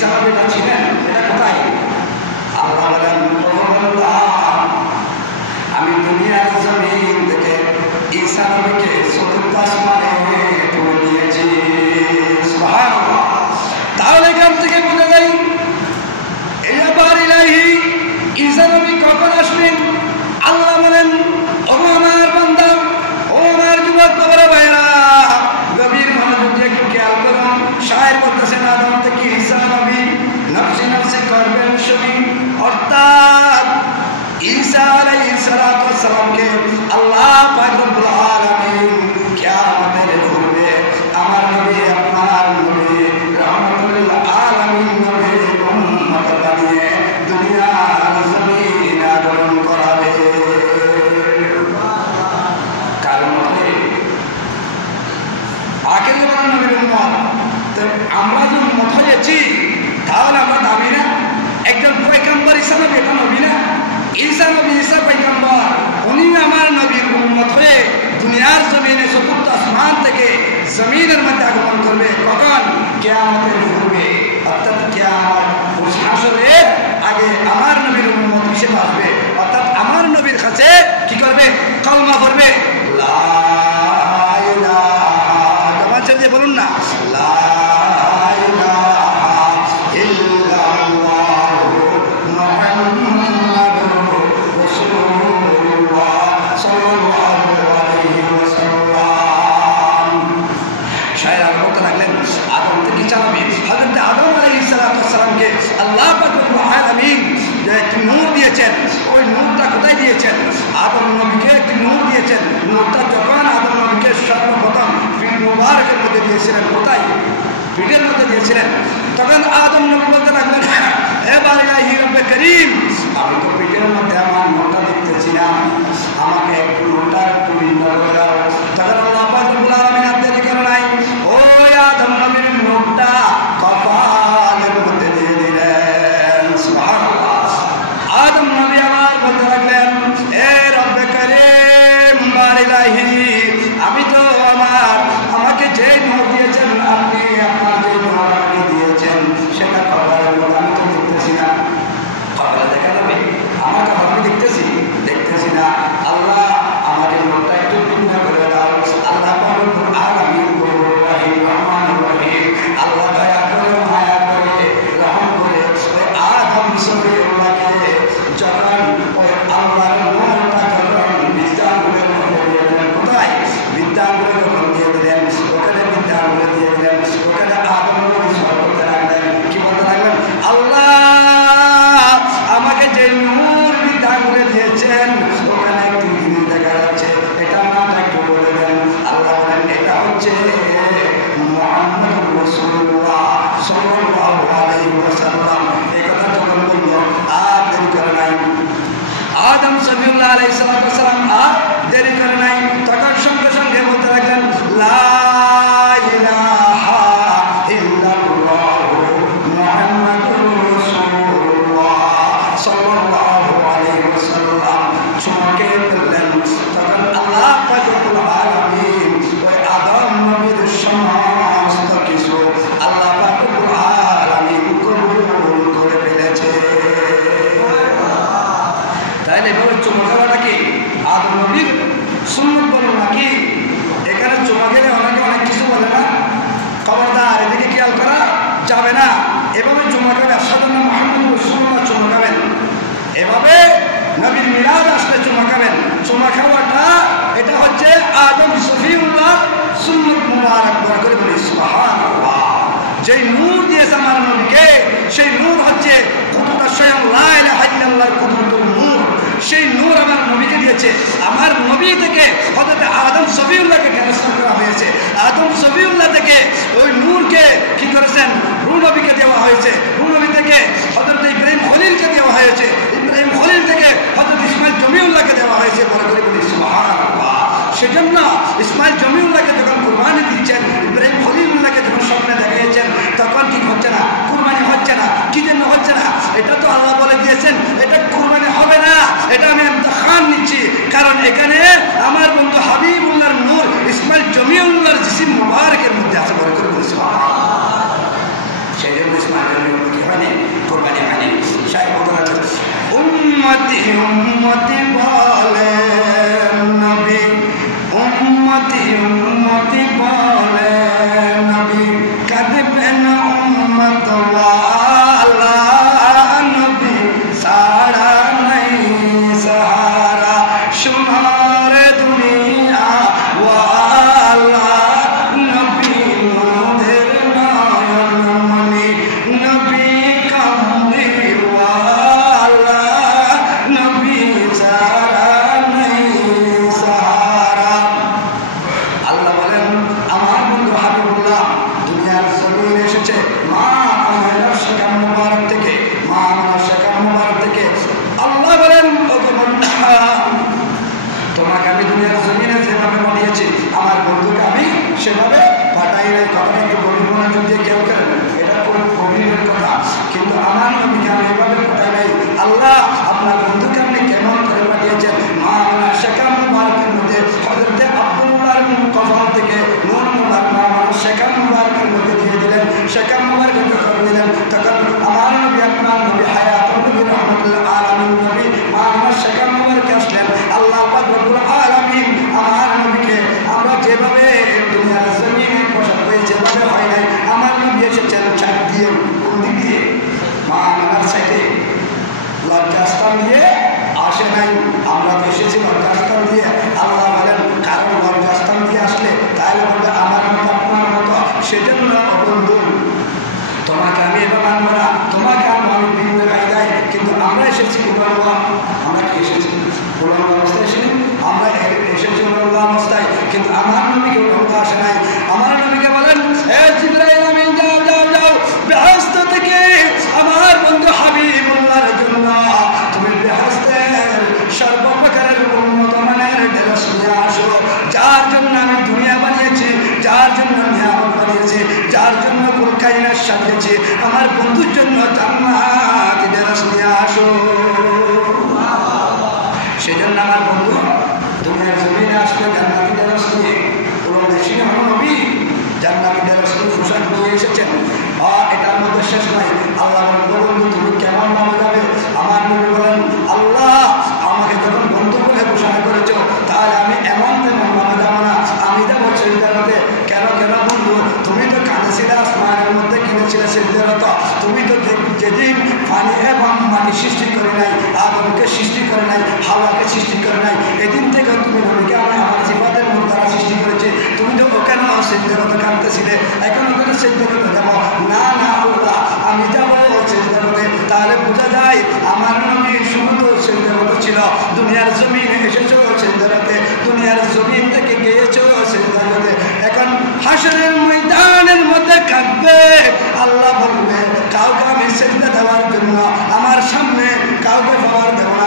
ঈসা নবীটা ছিলেন, এটা কোথায়? আল্লাহ বলেন আমি দুনিয়ার জমিন থেকে ঈসা নবীকে চতুর্থ আসমানে তুলে নিয়েছি। সুবহানাল্লাহ। তাহলে এখান থেকে বোঝা যায় এই ব্যাপার ইলাহি ঈসা নবী কখন আসবেন? আল্লাহ বলেন ও আমার বান্দা, ও আমার যুবক বাবারা ভাইরা, গভীর মনোযোগ দিয়ে একটু খেয়াল করুন। শায়ের বলতেছেন আদম থেকে ঈসা নবী নফসে নফসে করবেন শুনি, অর্থাৎ ঈসা আলাইহিস সালাতু ওয়াস সালামকে আল্লাহ পাক রব্বুল আলামিন কিয়ামতের পূর্বে আমার নবী আপনার নবী রাহমাতুল লিল আলামিন নবীর উম্মত বানিয়ে দুনিয়ার জমিনে আগমন করাবে। কার মতে? আখির জামানার নবীর উম্মত। তো আমরা যদি উম্মত হয়েছি তাহলে আমরা দাবি না একজন পয়গম্বর ঈসা নবী, এটা নবী না? ঈসা নবী, ঈসা পয়গম্বর, উনি আমার নবীর উম্মত হয়ে দুনিয়ার জমিনে চতুর্থ আসমান থেকে জমিনের মধ্যে আগমন করবে। কখন? কিয়ামতের পূর্বে, অর্থাৎ কিয়ামত হাসরের আগে আমার নবীর উম্মত হিসেবে আসবে, অর্থাৎ আমার নবীর কাছে কি করবে? কলমা পড়বে, লা ইলাহা, জবান ছেড়ে বলুন না, লা ইলাহা ইল্লাল্লাহু মুহাম্মাদুর রাসূলুল্লাহ সাল্লাল্লাহু আলাইহি ওয়াসাল্লাম। শায়ের আর বলতে লাগলেন আদম থেকে ঈসা নবী, হযরত আদম আলাইহিস সালাতু ওয়াস সালামকে আল্লাহ পাক রব্বুল আলামিন যে একটি নূর দিয়েছেন, ওই নূরটা কোথায় দিয়েছেন? আদম নবীকে একটি নূর দিয়েছেন। নূরটা যখন আদম নবীকে সর্বপ্রথম পিঠ মুবারকের মধ্যে দিয়েছিলেন, কোথায়? পিঠের মধ্যে দিয়েছিলেন। তখন আদম নবী বলতে লাগলেন, এবার ইলাহি রব্বে করিম, আমি তো পিঠের মধ্যে আমার নূরটা দেখতেছি না, আমাকে একটু নূরটা একটু ভিন্ন করে দাও। তখন আল্লাহ পাক রব্বুল আলামিন আর দেরি করে নাই, ওই আদম নবীর নূরটা কপালের মধ্যে দিয়ে দিলেন। সুবহানাল্লাহ। আদম নবী আমার বলতে লাগলেন, এ রব্বে করিম বার ইলাহি, আমি তো আমাকে যে নূর দিয়েছেন, আপনি আপনার যে নূর আমাকে দিয়েছেন সেটা কপালের মধ্যে আমি তো দেখতেছি না। কপালে দেখা যাবে? আমার কপাল আমি দেখতেছি না। আল্লাহ আমাকে নূরটা একটু ভিন্ন করে দাও। আল্লাহ রব্বুল আলামিন গফুর রহিম রহমানুর রহিম, আল্লাহ দয়া করে মায়া করে রহম করে ওই আদম সফিউল্লাহকে যখন ওই আল্লাহর নূরটা যখন বিদ্যাঙ্গুলের মধ্যে দিয়ে দিলেন, কোথায়? বিদ্যাঙ্গুলের যখন দিয়ে দিলেন, ওখানে বিদ্যাঙ্গুলে দিয়ে দিলেন, ওখানে আদম নবী করতে লাগলেন, কি বলতে লাগলেন? আল্লাহ আমাকে যে নূর বিদ্যাঙ্গুলে দিয়েছেন ওখানে একটি জিনিস দেখা যাচ্ছে, এটা নামটা একটু বলে দেন। আল্লাহ বলেন এটা হচ্ছে মুহাম্মদুর রাসূলুল্লাহ সাল্লাল্লাহু আলাইহি ওয়াসাল্লাম। এই কথা যখন বলল আর দেরি করে নাই আদম সফিউল্লাহ আলাইহিস সালাতু ওয়াস সালাম, আর দেরি করে নাই, তখন সঙ্গে সঙ্গে বলতে লাগলেন, লা ইলাহা ইল্লাল্লাহু মুহাম্মাদুর রাসূলুল্লাহ সাল্লাল্লাহু আলাইহি ওয়াসাল্লাম। চমকে ফেললেন। তখন আল্লাহ পাক রব্বুল আলামিন ওই আদম নবীর সমস্ত কিছু আল্লাহ পাক রব্বুল আলামিন কবুল করে ফেলেছে। তাইলে এভাবে চমকানোটা কি আদম নবীর সুন্নত বলো নাকি? এখানে চমা গেলে অনেকে অনেক কিছু বলে না, খবরদার এদিকে খেয়াল করা যাবে না। এভাবে চমকাবেন, আশহাদু আন্না মুহাম্মাদুর রাসূলুল্লাহ চমকাবেন, এভাবে নবীর মিলাদ আসলে চমকাবেন। চমা খাওয়াটা এটা হচ্ছে আদম সফিউল্লাহ সুন্নত মুবারক। বলা করে বলি সুবহানাল্লাহ। যেই নূর দিয়েছে আমার নবীকে, সেই নূর হচ্ছে কুতুবটা স্বয়ং লা ইলাহা ইল্লাল্লাহর কুতুবুল নূর। সেই নূর আমার নবীকে দিয়েছে। আমার নবী থেকে হযরত আদম সফিউল্লাহকে ট্রান্সফার করা হয়েছে। আদম সফিউল্লাহ থেকে ওই নূরকে কি করেছেন? রূহ নবীকে দেওয়া হয়েছে। রূহ নবী থেকে হযরত ইব্রাহিম খলিলকে দেওয়া হয়েছে। ইব্রাহিম খলিল থেকে হযরত ইসমাইল জমিউল্লাহকে দেওয়া হয়েছে। বলা করে বলি সুবহানাল্লাহ। সেজন্য ইসমাইল জমিউল্লাহকে যখন কুরবানি দিচ্ছেন, ইব্রাহিম খলিলুল্লাহকে যখন স্বপ্নে দেখিয়েছেন, তখন কি হচ্ছে না? কুরবানি হচ্ছে না। কি জন্য হচ্ছে না? এটা তো আল্লাহ বলে দিয়েছেন এটা কুরবানি হবে না, এটা আমি ইমতিহান নিচ্ছি। কারণ এখানে আমার বন্ধু হাবিবুল্লাহর নূর ইসমাইল জমিউল্লাহর জিসিম মুবারকের মধ্যে আছে। বলা করে বলি সুবহানাল্লাহ। সেই জন্য ইসমাইল জমিউল্লাহ উম্মতি বলে নবী, উম্মতি উম্মতি বলে নবী, কাঁদবেন উম্মত ওয়ালা নবী, সারা নাই সাহারা সোনার দুনিয়া ওয়ালা নবী, মোদের নয়নমণি নবী, কামলি ওয়ালা নবী, সারা নাই সাহারা। আল্লাহ বলেন আমার বন্ধু হাবিবুল্লাহ দুনিয়ার জমিনে এসেছে মা আমেনার সেকাম মুবারক থেকে, মা আমেনার সেকাম মুবারক থেকে। আল্লাহ বলেন তোমাকে আমি দুনিয়ার জমিনে যেভাবে পাঠিয়েছি আমার বন্ধুকে আমি সেভাবে পাঠাই নাই। কথাটা একটু গভীর মনোযোগ দিয়ে কেউ করেন, এটা কোনো গভীরের কথা, কিন্তু আমার নবীকে আমি এভাবে পাঠাই নাই। আল্লাহ আপনার বন্ধুকে আপনি কেমন করে পাঠিয়েছেন? মা আমেনার সেকাম মুবারকের মধ্যে হযরতে আব্দুল্লাহর কবর থেকে নূর মুবারক মা আমেনার সেকাম মুবারকের মধ্যে দিয়ে দিলেন। সেকাম মুবারক যখন দিলেন তখন আমার নবী আপনার নবী হায়াতুন নবী রাহমাতুল আলামিন নবী মা আমেনার সেকাম মুবারকে আসলেন। আল্লাহ পাক রব্বুল আলামিন আমার নবীকে আমরা যেভাবে দুনিয়ার জমিনে পোশাক হয়েছে যেভাবে হয় নাই, আমার নবী এসেছেন ছাদ দিয়ে, কোন দিক দিয়ে? মা আমেনার সাইডে, লজ্জাস্থান দিয়ে আসে নাই। আমরা তো এসেছি লজ্জাস্থান দিয়ে। আল্লাহ বলেন কারণ লজ্জাস্থান দিয়ে আসলে তাহলে বলবে আমার মতো আপনার মতো, সেজন্য বন্ধু তোমাকে আমি এবার মানবো না, তোমাকে আমি বিভিন্ন কায়দায়, কিন্তু আমরা এসেছি উলঙ্গ। আমরা কি এসেছি উলঙ্গ অবস্থায়? এসেছি আমরা এসেছি উলঙ্গ অবস্থায়, কিন্তু আমার নবীকে উলঙ্গ আসে নাই। আমার নবীকে বলেন এ জিবরাইল আমিন যাও যাও যাও বেহেশত থেকে আমার বন্ধু হাবিবুল্লাহর জন্য তুমি বেহেশতের সর্বপ্রকারের উন্নত মানের ঢেঁড়স নিয়ে আসো, যার জন্য আমি দুনিয়া বানিয়েছি, যার জন্য নিয়ামত বানিয়েছি, যার জন্য কুলকাইনা সাজিয়েছি, আমার বন্ধুর জন্য জান্নাতি ঢেঁড়স নিয়ে আসো। সেজন্য আমার বন্ধু দুনিয়ার জমিনে আসলে জান্নাতি ঢেঁড়স নিয়ে, কোনো দেশি হলো নবী জান্নাতি ঢেঁড়স নিয়ে পোশাক নিয়ে এসেছেন। এটার মধ্যে শেষ নয়। আল্লাহ বন্ধু তুমি কেমন নামে যাবে? আমার নবী বলেন আল্লাহ আমাকে যখন বন্ধু বলে ঘোষণা করেছ তাহলে আমি এমন তেমন নামে যাবো না, আমি যাবো সিজদাতে। কেন কেন বন্ধু? তুমি তো কাঁদেছিলে আসমানের মধ্যে কিনেছিলে সিজদারত, তুমি তো যেদিন পানি এবং মাটি সৃষ্টি করে নাই, আদমকে সৃষ্টি করে নাই, হাওয়াকে সৃষ্টি করে নাই, এদিন থেকে তুমি নবীকে আমার সিফাতের মধ্যে দ্বারা সৃষ্টি করেছে, তুমি তো ওখানে সিজদারত কাঁদতেছিলে, এখন ওখানে সিজদারত যাবো না? না আল্লাহ আমি যাবো সিজদারতে। তাহলে বোঝা যায় আমার নবী শুধু তো সিজদারত ছিল, দুনিয়ার জমিনে এসেছো সিজদারতে, দুনিয়ার জমিন থেকে গিয়েছো সিজদারতে। এখন হাসরের ময়দানের মধ্যে কাঁদবে, আল্লাহ বলবে কাউকে আমি সিজদা দেওয়ার জন্য আমার সামনে কাউকে পাওয়ার দেব না,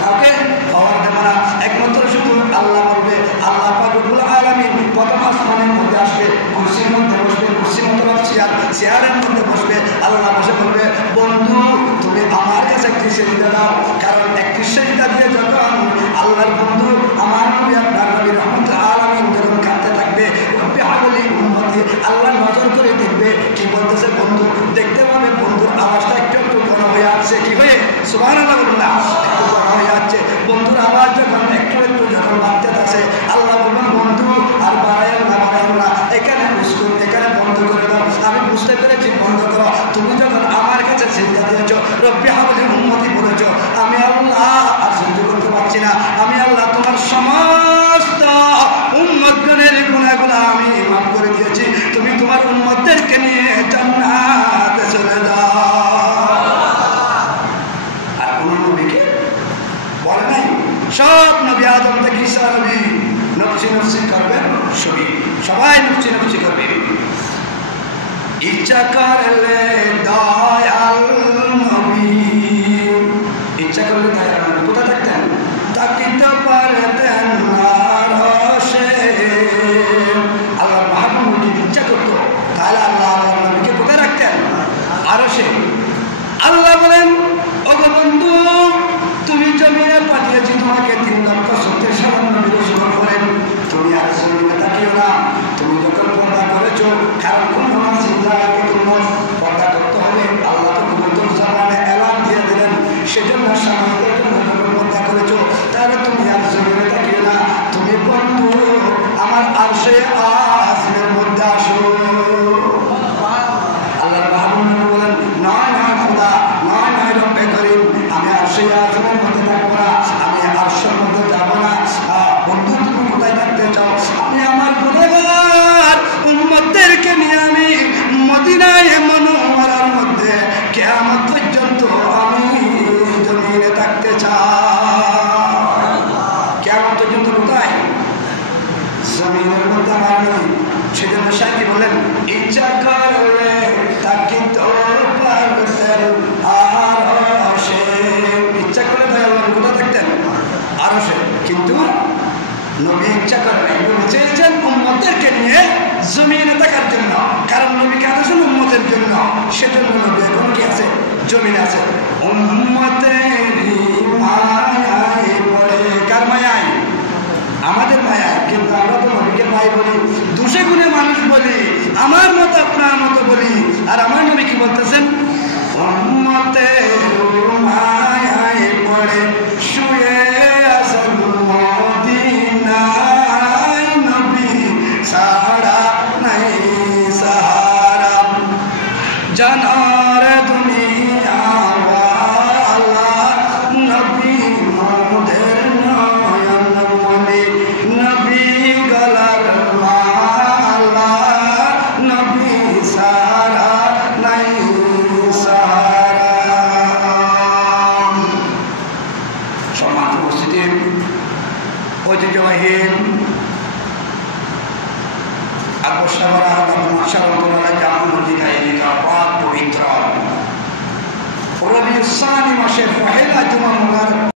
কাউকে পাওয়ার দেব না, একমাত্র শুধু আল্লাহ বলবে। আল্লাহ পাক রব্বুল আলামিন প্রথম আসমানের মধ্যে আসবে, কুরসির মধ্যে বসবে, কুরসির মতো চেয়ারের মধ্যে বসবে। আল্লাহ বসে বলবে বন্ধু তুমি আমার কাছে একটি সিজদা দাও, কারণ একটি সিজদা দিয়ে যখন আল্লাহর বন্ধু আমার নবী আপনার নবী রাহমাতুল আলামিন যখন কাঁদতে থাকবে, রব্বি হাবলি উম্মতি, আল্লাহ নজর করে দেখবে কি বলতেছে বন্ধু, দেখতে পাবে বন্ধুর আওয়াজটা একটু একটু ঘন হয়ে আসছে, কি হয়ে সুবহানাল্লাহ বলুন না, একটু ঘন হয়ে যাচ্ছে। বন্ধুর আওয়াজ যখন একটু একটু যখন বাড়তে আসে, আল্লাহ বলবেন বন্ধু আর বাড়াইও না, এখানে এখানে বন্ধ করে দাও, আমি বুঝতে পেরেছি বন্ধ করো। তুমি যখন আমার কাছে সিজদা দিয়েছো, রব্বি হাবলি উম্মতি বলেছো, আমি আল্লাহ আর সহ্য করতে পারছি না, আমি আল্লাহ তোমার সমস্ত উম্মতগণের গুনাহগুলো আমি মাফ করে দিয়েছি, তুমি তোমার উম্মতদেরকে নিয়ে জান্নাতে চলে যাও। আর কোন নবীকে বলে নাই? সব নবী আদম থেকে ঈসা নবী নফসি নফসি করবেন, সবাই নফসি নফসি করবে। ইচ্ছা করলে দয়াল নবী, ইচ্ছা করলে দয়াল নবী কোথায় থাকতেন? তাকিতে পারতেন না রসে। আল্লাহ মাহবুব যদি ইচ্ছা করতো তাহলে আল্লাহ নবীকে কোথায় রাখতেন? আরশে। আল্লাহ বলেন ওগো বন্ধু তুমি জমিনে পাঠিয়েছি তোমাকে 3,70,000 নবী রাসূল বলেন, তুমি আর জমিনে তাকিও না, তুমি যখন পর্দা করেছো, কারণ কোন জিন্দাকে তোমার পর্দা করতে হবে, আল্লাহ তো বলতো জামানে এলান দিয়ে দিলেন, সেজন্য সামাজিক নবী ইচ্ছা করে নাই, নবী চেয়েছেন উম্মতদেরকে নিয়ে জমিনে থাকার জন্য, কারণ নবী কাঁদেছেন উম্মতের জন্য, সেজন্য নবী এখন কি আছে? জমিনে আছে। উম্মতের মায়ায় পড়ে, কার মায়ায়? আমাদের মায়ায়। কিন্তু আমরা তো নবীকে ভাই বলি, দোষে গুণে মানুষ বলি, আমার মতো আপনার মতো বলি। আর আমার নবী কি বলতেছেন? উম্মতের মায়ায় পড়ে শুয়ে আছেন মদিনায়, নবী ছাড়া নাই সাহারা, জানার দুনিয়া ওয়ালা নবী মোদের নয়ন মনি, নবী গলার মালা, নবী সারা নাই সাহারা। সম্মানিত উপস্থিতি, ঐতিহ্যবাহী আকবরসাগরা জামা মসজিদ পবিত্র রবিউল সানি মাসের পহেলা জুমা মুবারক